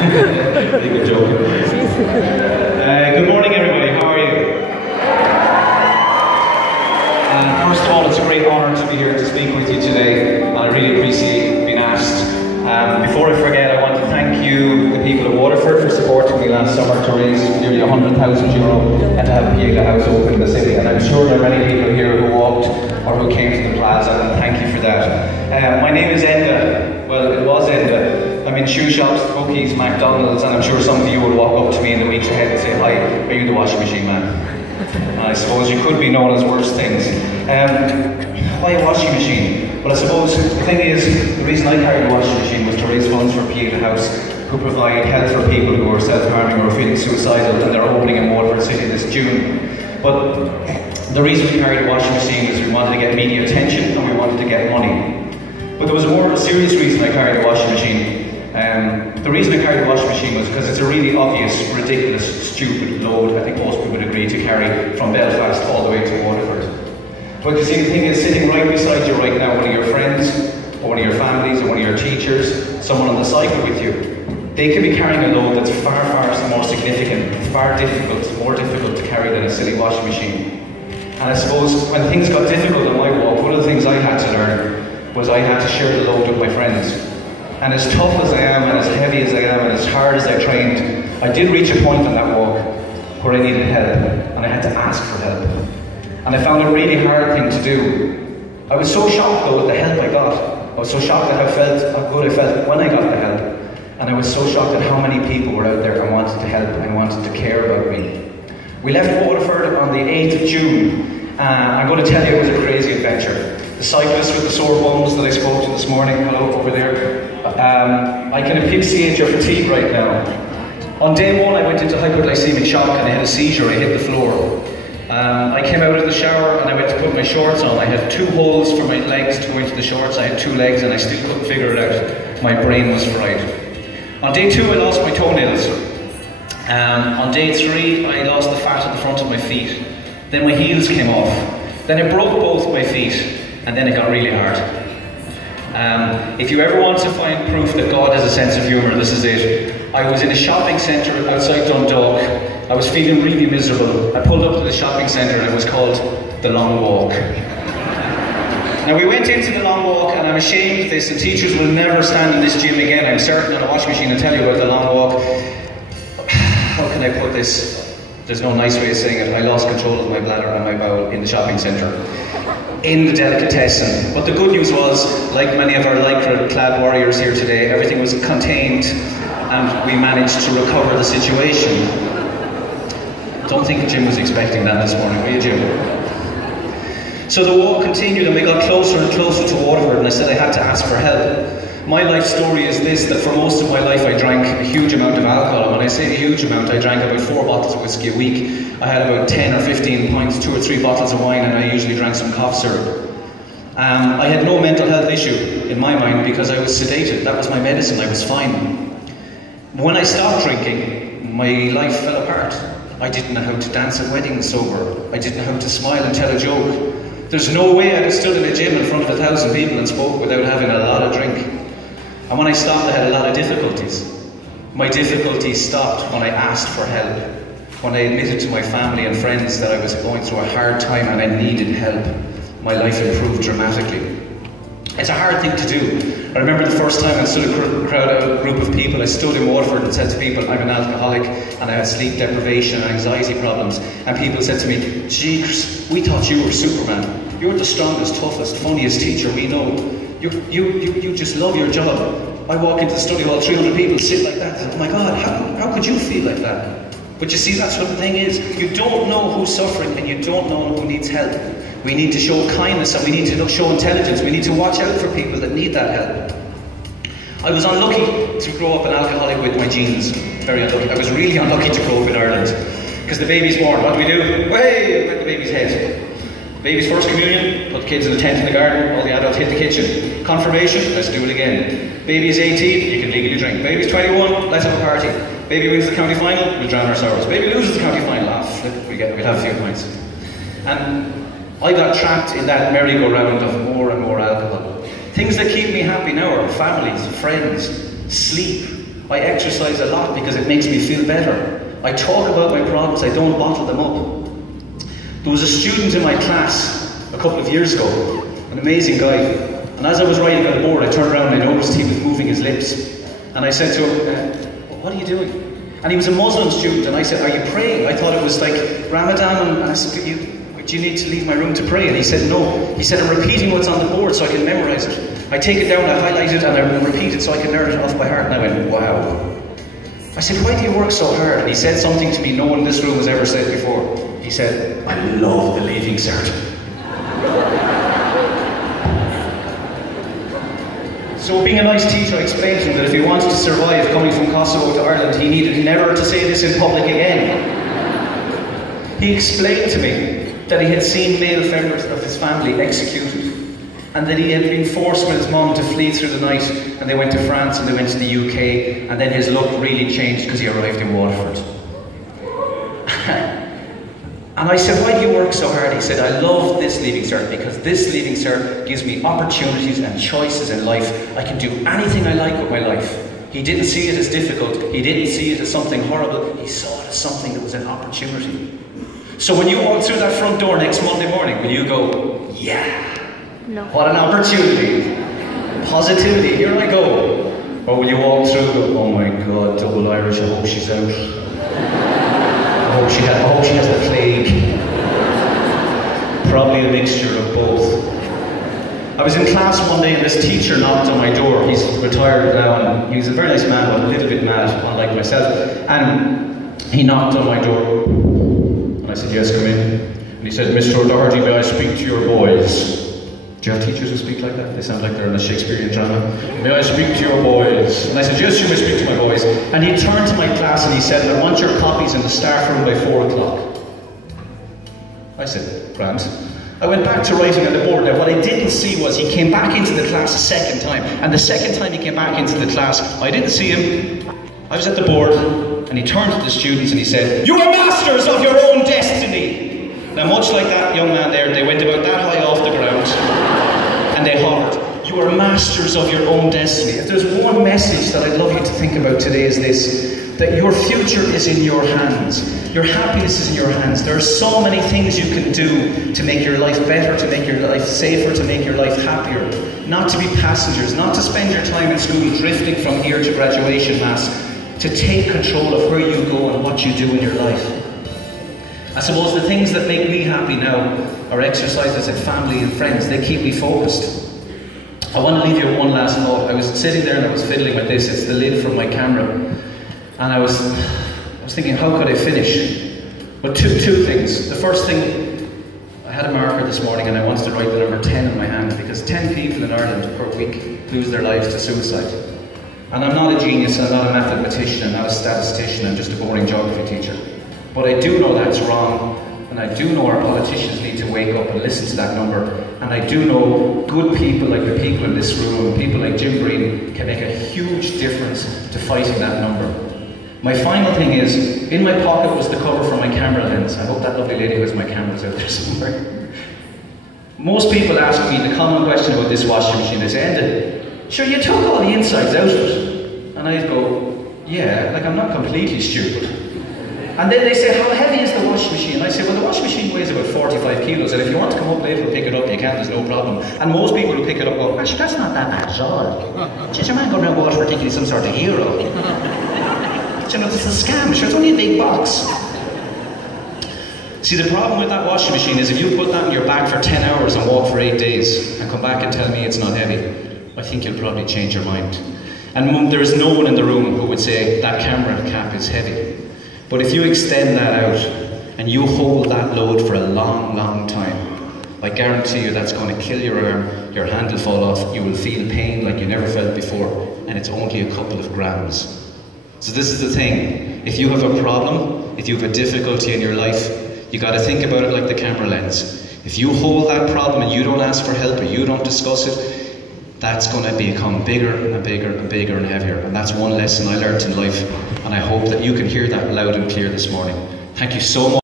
Big joke. Good morning, everybody. How are you? First of all, it's a great honour to be here to speak with you today. I really appreciate being asked. Before I forget, I want to thank you, the people of Waterford, for supporting me last summer to raise nearly €100,000 and to have the Piega House open in the city. And I'm sure there are many people here who walked or who came to the plaza, and thank you for that. My name is Enda. Well, it was Enda. I'm in shoe shops, bookies, McDonald's, and I'm sure some of you will walk up to me in the weeks ahead and say, "Hi, are you the washing machine man?" And I suppose you could be known as worse things. Why a washing machine? Well, I suppose the thing is, the reason I carried a washing machine was to raise funds for Piega House, who provide help for people who are self-harming or feeling suicidal, and they're opening in Waterford City this June. But the reason we carried a washing machine is we wanted to get media attention and we wanted to get money. But there was a more serious reason I carried a washing machine. The reason I carried a washing machine was because it's a really obvious, ridiculous, stupid load, I think most people would agree, to carry from Belfast all the way to Waterford. But you see, the thing is, sitting right beside you right now, one of your friends, or one of your families, or one of your teachers, someone on the cycle with you, they could be carrying a load that's far, far more significant, far more difficult to carry than a silly washing machine. And I suppose when things got difficult on my walk, one of the things I had to learn was I had to share the load with my friends. And as tough as I am, and as heavy as I am, and as hard as I trained, I did reach a point on that walk where I needed help, and I had to ask for help. And I found it a really hard thing to do. I was so shocked though at the help I got. I was so shocked at how good I felt when I got the help. And I was so shocked at how many people were out there and wanted to help and wanted to care about me. We left Waterford on the 8th of June. I'm going to tell you it was a crazy adventure. The cyclist with the sore bums that I spoke to this morning, hello, over there. I can asphyxiate your fatigue right now. On day one, I went into hypoglycemic shock and I had a seizure. I hit the floor. I came out of the shower and I went to put my shorts on. I had 2 holes for my legs to go into the shorts. I had 2 legs and I still couldn't figure it out. My brain was fried. On day 2, I lost my toenails. On day 3, I lost the fat at the front of my feet. Then my heels came off. Then I broke both my feet, and then it got really hard. If you ever want to find proof that God has a sense of humour, this is it. I was in a shopping centre outside Dundalk. I was feeling really miserable. I pulled up to the shopping centre and it was called The Long Walk. Now we went into the long walk, and I'm ashamed of this, and teachers will never stand in this gym again, I'm certain, on a washing machine and tell you about the long walk. How can I put this? There's no nice way of saying it. I lost control of my bladder and my bowel in the shopping centre, in the delicatessen. But the good news was, like many of our lycra-clad warriors here today, everything was contained and we managed to recover the situation. Don't think Jim was expecting that this morning, were you, Jim? So the walk continued and we got closer and closer to Waterford, and I said I had to ask for help. My life story is this, that for most of my life I drank a huge amount of alcohol, and when I say a huge amount, I drank about 4 bottles of whiskey a week. I had about 10 or 15 pints, 2 or 3 bottles of wine, and I usually drank some cough syrup. I had no mental health issue in my mind because I was sedated. That was my medicine, I was fine. When I stopped drinking, my life fell apart. I didn't know how to dance at weddings sober. I didn't know how to smile and tell a joke. There's no way I'd have stood in a gym in front of 1,000 people and spoke without having a lot of drink. And when I stopped, I had a lot of difficulties. My difficulties stopped when I asked for help. When I admitted to my family and friends that I was going through a hard time and I needed help, my life improved dramatically. It's a hard thing to do. I remember the first time I stood a group of people, I stood in Waterford and said to people, I'm an alcoholic and I had sleep deprivation and anxiety problems. And people said to me, gee, Chris, we thought you were Superman. You're the strongest, toughest, funniest teacher we know. You just love your job. I walk into the study hall, 300 people sit like that. Oh my God, how could you feel like that? But you see, that's what the thing is. You don't know who's suffering and you don't know who needs help. We need to show kindness and we need to show intelligence. We need to watch out for people that need that help. I was unlucky to grow up an alcoholic with my genes. Very unlucky. I was really unlucky to grow up in Ireland. Because the baby's born, what do? Way, with the baby's head. Baby's first communion, put the kids in the tent in the garden, all the adults hit the kitchen. Confirmation, let's do it again. Baby's 18, you can legally drink. Baby's 21, let's have a party. Baby wins the county final, we'll drown our sorrows. Baby loses the county final, we'll have a few points. And I got trapped in that merry-go-round of more and more alcohol. Things that keep me happy now are families, friends, sleep, I exercise a lot because it makes me feel better. I talk about my problems, I don't bottle them up. There was a student in my class a couple of years ago, an amazing guy, and as I was writing on the board, I turned around and I noticed he was moving his lips. And I said to him, what are you doing? And he was a Muslim student, and I said, are you praying? I thought it was like Ramadan, and I said, do you need to leave my room to pray? And he said, no. He said, I'm repeating what's on the board so I can memorize it. I take it down, I highlight it, and I repeat it so I can learn it off by heart. And I went, wow. I said, why do you work so hard? And he said something to me no one in this room has ever said before. He said, I love the Leaving Cert. So being a nice teacher, I explained to him that if he wanted to survive coming from Kosovo to Ireland, he needed never to say this in public again. He explained to me that he had seen male members of his family executed, and that he had been forced with his mum to flee through the night, and they went to France and they went to the UK, and then his luck really changed because he arrived in Waterford. And I said, why do you work so hard? He said, I love this Leaving Cert because this Leaving Cert gives me opportunities and choices in life. I can do anything I like with my life. He didn't see it as difficult. He didn't see it as something horrible. He saw it as something that was an opportunity. So when you walk through that front door next Monday morning, will you go, yeah, no. What an opportunity, positivity, here I go. Or will you walk through and go, oh my God, double Irish, I hope she's out. I hope she has the plague. Probably a mixture of both. I was in class one day and this teacher knocked on my door. He's retired now and he's a very nice man, but a little bit mad, unlike myself. And he knocked on my door. And I said, yes, come in. And he said, Mr. O'Doherty, may I speak to your boys? Do you have teachers who speak like that? They sound like they're in a Shakespearean drama. May I speak to your boys? And I said, yes, you may speak to my boys. And he turned to my class and he said, I want your copies in the staff room by 4 o'clock. I said, grand. I went back to writing on the board. Now, what I didn't see was he came back into the class a second time. And the second time he came back into the class, I didn't see him. I was at the board and he turned to the students and he said, you are masters of your own destiny. Now, much like that young man there, they went about that high off the ground and they hovered. You are masters of your own destiny. If there's one message that I'd love you to think about today is this, that your future is in your hands. Your happiness is in your hands. There are so many things you can do to make your life better, to make your life safer, to make your life happier. Not to be passengers, not to spend your time in school drifting from here to graduation mass, to take control of where you go and what you do in your life. I suppose the things that make me happy now are exercises and family and friends. They keep me focused. I want to leave you with one last thought. I was sitting there and I was fiddling with this. It's the lid from my camera. And I was thinking, how could I finish? But two things. The first thing, I had a marker this morning and I wanted to write the number 10 in my hand because 10 people in Ireland per week lose their lives to suicide. And I'm not a genius, I'm not a mathematician, I'm not a statistician, I'm just a boring geography teacher. But I do know that's wrong, and I do know our politicians need to wake up and listen to that number. And I do know good people like the people in this room, people like Jim Breen, can make a huge difference to fighting that number. My final thing is, in my pocket was the cover for my camera lens. I hope that lovely lady who has my cameras out there somewhere. Most people ask me the common question about this washing machine. They say, Enda, sure, you took all the insides out of it. And I go, yeah, like I'm not completely stupid. And then they say, how heavy is the washing machine? And I say, well, the washing machine weighs about 45 kilos, and if you want to come up later and pick it up, you can, there's no problem. And most people who pick it up go, actually, that's not that bad at all. Just a man going around Waterford thinking he's some sort of hero. You know, this is a scam, sure, it's only a big box. See, the problem with that washing machine is if you put that in your bag for 10 hours and walk for 8 days, and come back and tell me it's not heavy, I think you'll probably change your mind. And there is no one in the room who would say that camera cap is heavy. But if you extend that out and you hold that load for a long, long time, I guarantee you that's going to kill your arm, your hand will fall off, you will feel pain like you never felt before, and it's only a couple of grams. So this is the thing, if you have a problem, if you have a difficulty in your life, you got to think about it like the camera lens. If you hold that problem and you don't ask for help or you don't discuss it, that's going to become bigger and bigger and bigger and heavier. And that's one lesson I learned in life. And I hope that you can hear that loud and clear this morning. Thank you so much.